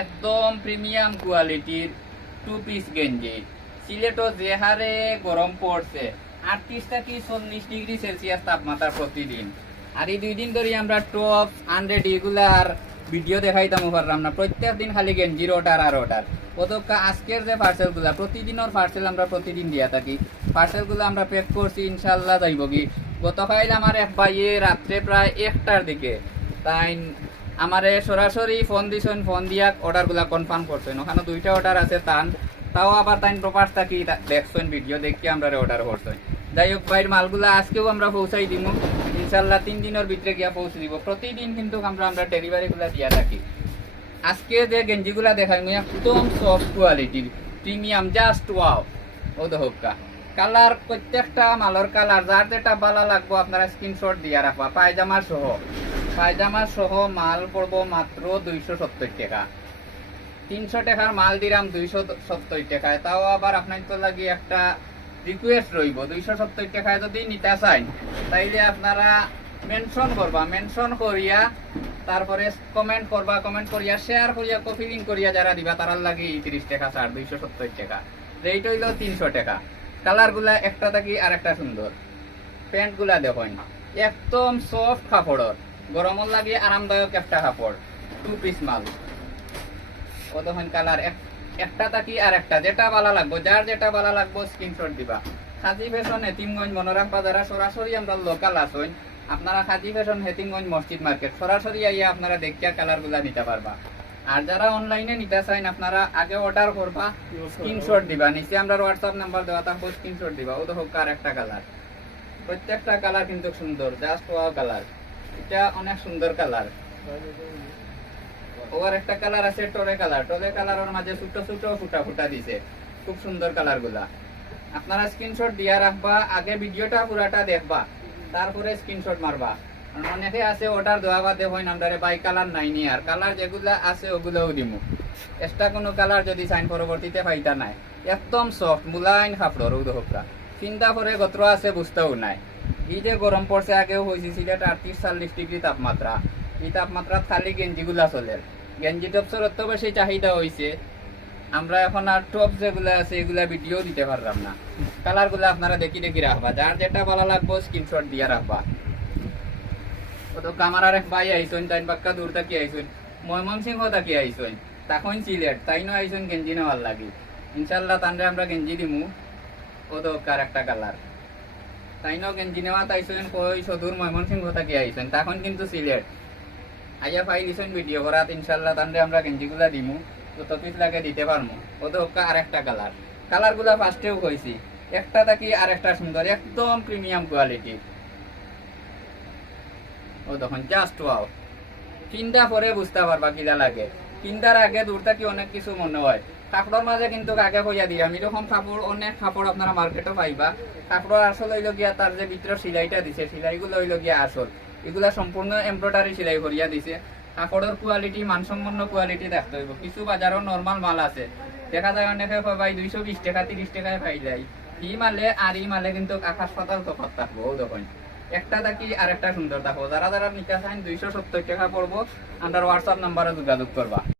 একদম প্রিমিয়াম কোয়ালিটির two piece গেঞ্জি। সিলেটও যে হারে গরম পড়ছে 38 থেকে 40 ডিগ্রি সেলসিয়াস তাপমাত্রা প্রতিদিন। আর এই 2 দিন ধরে আমরা টপ আনরেড এগুলার ভিডিও দেখাইতাম পারলাম না, প্রত্যেক দিন খালি গেঞ্জির অর্ডার আর অর্ডার। অতকা আজকের যে পার্সেলগুলা প্রতিদিনের পার্সেল আমরা প্রতিদিন দিয়া থাকি, পার্সেলগুলো আমরা প্যাক করছি, ইনশাল্লাহ যাইব কি। গতকাল আমার এক ভাইয়ে রাত্রে প্রায় 1টার দিকে তাই আমারে সরাসরি ফোন দিছেন, ফোন দিয়া অর্ডারগুলা কনফার্ম করছেন। ওখানে 2টা অর্ডার আছে তাও আবার তাই প্রপার্স থাকি দেখছেন, ভিডিও দেখি আমরা অর্ডার করছেন। যাই হোক ভাইয়ের মালগুলা আজকেও আমরা পৌঁছাই দিব ইনশাল্লাহ, 3 দিনের ভিতরে গিয়া পৌঁছে দিব। প্রতিদিন কিন্তু আমরা ডেলিভারিগুলা দিয়া থাকি। আজকে যে গেঞ্জিগুলা দেখাই একদম সফট কোয়ালিটির প্রিমিয়াম, জাস্ট ওয়াও। ও দেখা কালার, প্রত্যেকটা মালের কালার যার যেটা ভালো লাগবো আপনারা স্ক্রিনশট দিয়া রাখবা। পায়জামা সহ মাল পড়বো মাত্র 270 টাকা। 300 টাকার মাল দিলাম 270 টাকায়। তাও আবার আপনার তো লাগি একটা রিকোয়েস্ট রইব, 270 টাকায় যদি নিতে চান তাইলে আপনারা মেনশন করবা, মেনশন করিয়া তারপরে কমেন্ট করবা, কমেন্ট করিয়া শেয়ার করিয়া কপি লিঙ্ক করিয়া যারা দিবা তারার লাগে 30 টাকা ছাড়, 270 টাকা। রেট হইল 300 টাকা। কালারগুলা একটা থাকি আর একটা সুন্দর। প্যান্টগুলা দেখুন একদম সফট কাপড়ের, গরমের লাগে আরামদায়ক একটা কাপড়, টু পিস মাল। ও দেখুন কালার একটা থাকি আর একটা, যেটা ভালো লাগবো, যার যেটা ভালো লাগবো স্ক্রিনশট দিবা। খাজি ফ্যাশন হেতিমগঞ্জ মনে রাখবা, যারা সরাসরি আমরা লোকাল আসুন আপনারা খাজি ফ্যাশন হেতিমগঞ্জ মসজিদ মার্কেট সরাসরি আইয়া আপনারা দেখিয়া কালারগুলা নিতে পারবা। আর যারা অনলাইনে নিতে চান আপনারা আগে অর্ডার করবা, স্ক্রিনশট দিবা, নিচে আমরা হোয়াটসঅ্যাপ নাম্বার দেওয়া থাকবো, স্ক্রিনশট দিবা। ও দেখো কার একটা কালার, প্রত্যেকটা কালার কিন্তু সুন্দর, জাস্ট ওয়াও কালার। এটা অনেক সুন্দর কালার। ওর একটা কালার আছে টরে কালার, টরে কালারের মাঝে ছোট ছোট ফুটা ফুটা দিছে, খুব সুন্দর কালার গুলা। আপনারা স্ক্রিনশট দিয়া রাখবা, আগে ভিডিওটা পুরাটা দেখবা, তারপরে স্ক্রিনশট মারবা। অনেকে আছে অর্ডার দেওয়া বা দেখুন আমরা বাই কালার নাই নি, আর কালার যেগুলা আছে ওগুলোও দিমু। এক্সট্রা কোনো কালার যদি সাইন পরবর্তীতে পাইতা নাই। একদম সফট মুলায়ন কাপড়, উদহকরা চিন্তা করে গত্র আছে বুঝতেও নাই। এই যে গরম পড়ছে, আগেও হয়েছে সিলেট 38-40 ডিগ্রি তাপমাত্রা। এই তাপমাত্রা খালি গেঞ্জিগুলা চলে, গেঞ্জি টপসের অত বেশি চাহিদা হয়েছে, আমরা এখন আর টপ যেগুলো আছে এগুলা ভিডিও দিতে পারলাম না। কালার গুলা আপনারা দেখি দেখি রাখবা, যার যেটা ভালো লাগবো স্ক্রিনশট দিয়ে রাখবা। তো কামার এক ভাই আইসেন, তাই বাক্কা দূর থাকি আইসেন, ময়মনসিংহ থাকি আইসেন, তখন সিলেট তাই নয় আইসেন গেঞ্জি নেওয়ার লাগি। ইনশাল্লাহ তানরে আমরা গেঞ্জি দিমু। ও তো কার একটা কালার, তাই ন গেঞ্জি নেওয়া তাইছেন কই সদূর ময়মনসিংহ থাকি আইসেন, তখন কিন্তু সিলেট আইয়া ফাই দিছেন ভিডিও করাত। ইনশাল্লাহ তানরে আমরা গেঞ্জিগুলা দিমু, যত পিস লাগে দিতে পারমু। ও তো আর একটা কালার, কালারগুলা ফার্স্টেও কইছি, একটা থাকি আর একটা সুন্দর, একদম প্রিমিয়াম কোয়ালিটি। ও তখন জাস্ট ওয়াও, কিনটা পরে বুঝতে পারবা কিলা লাগে। কিনটার আগে দূর থাকি অনেক কিছু মনে হয়। কাপড়ের মাঝে কিন্তু আগে কইয়া দিই আমি, এরকম কাপড় অনেক কাপড় আপনারা মার্কেটও পাইবা। কাপড়ের আসল হইল গিয়া তার যে ভিতরে সিলাইটা দিছে, সিলাইগুলো হইল গিয়া আসল, এগুলা সম্পূর্ণ এমব্রয়ডারি সিলাই করিয়া দিছে। কাপড়ের কোয়ালিটি মানসম্পন্ন কোয়ালিটি দেখতে হইব। কিছু বাজারও নর্মাল মাল আছে, দেখা যায় অনেকে ভাই 220 টাকা 30 টাকায় পাই যায়। ই মালে আর ই মালে কিন্তু আকাশ পাতাল তফাৎ থাকবো। ও দেখুন একটা থাকি আর একটা সুন্দর থাকবো। যারা যারা নিতে চান 270 টাকা পড়বো, আমরা হোয়াটসঅ্যাপ নাম্বারে যোগাযোগ করবা।